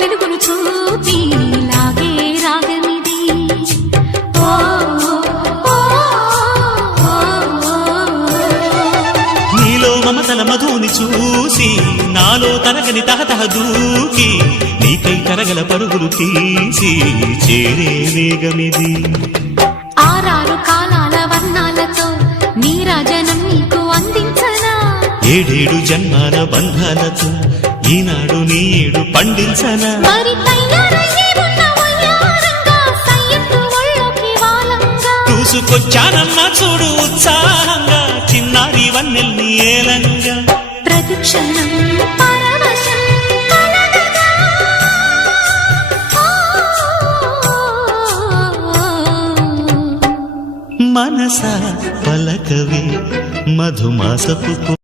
వెలుగును చూపి లాగే రాగమిది నీలో మమతల మధుని చూసి నాలో తరగని తహతహ దూకి నీకై తరగల పరుగులు తీసి చేరే వేగమిది ఆరారు కాలాల వర్ణాలతో నీ రాజనం నీకు అందించనా ఏడేడు జన్మాల బంధాలతో ఈనాడు నీడు పండించన చూసుకొచ్చానమ్మా చూడు ఉత్సాహంగా చిన్నారి వన్నెల్ని ఏలంగా ప్రతిక్షణం మనస పలకవి మధుమాసపు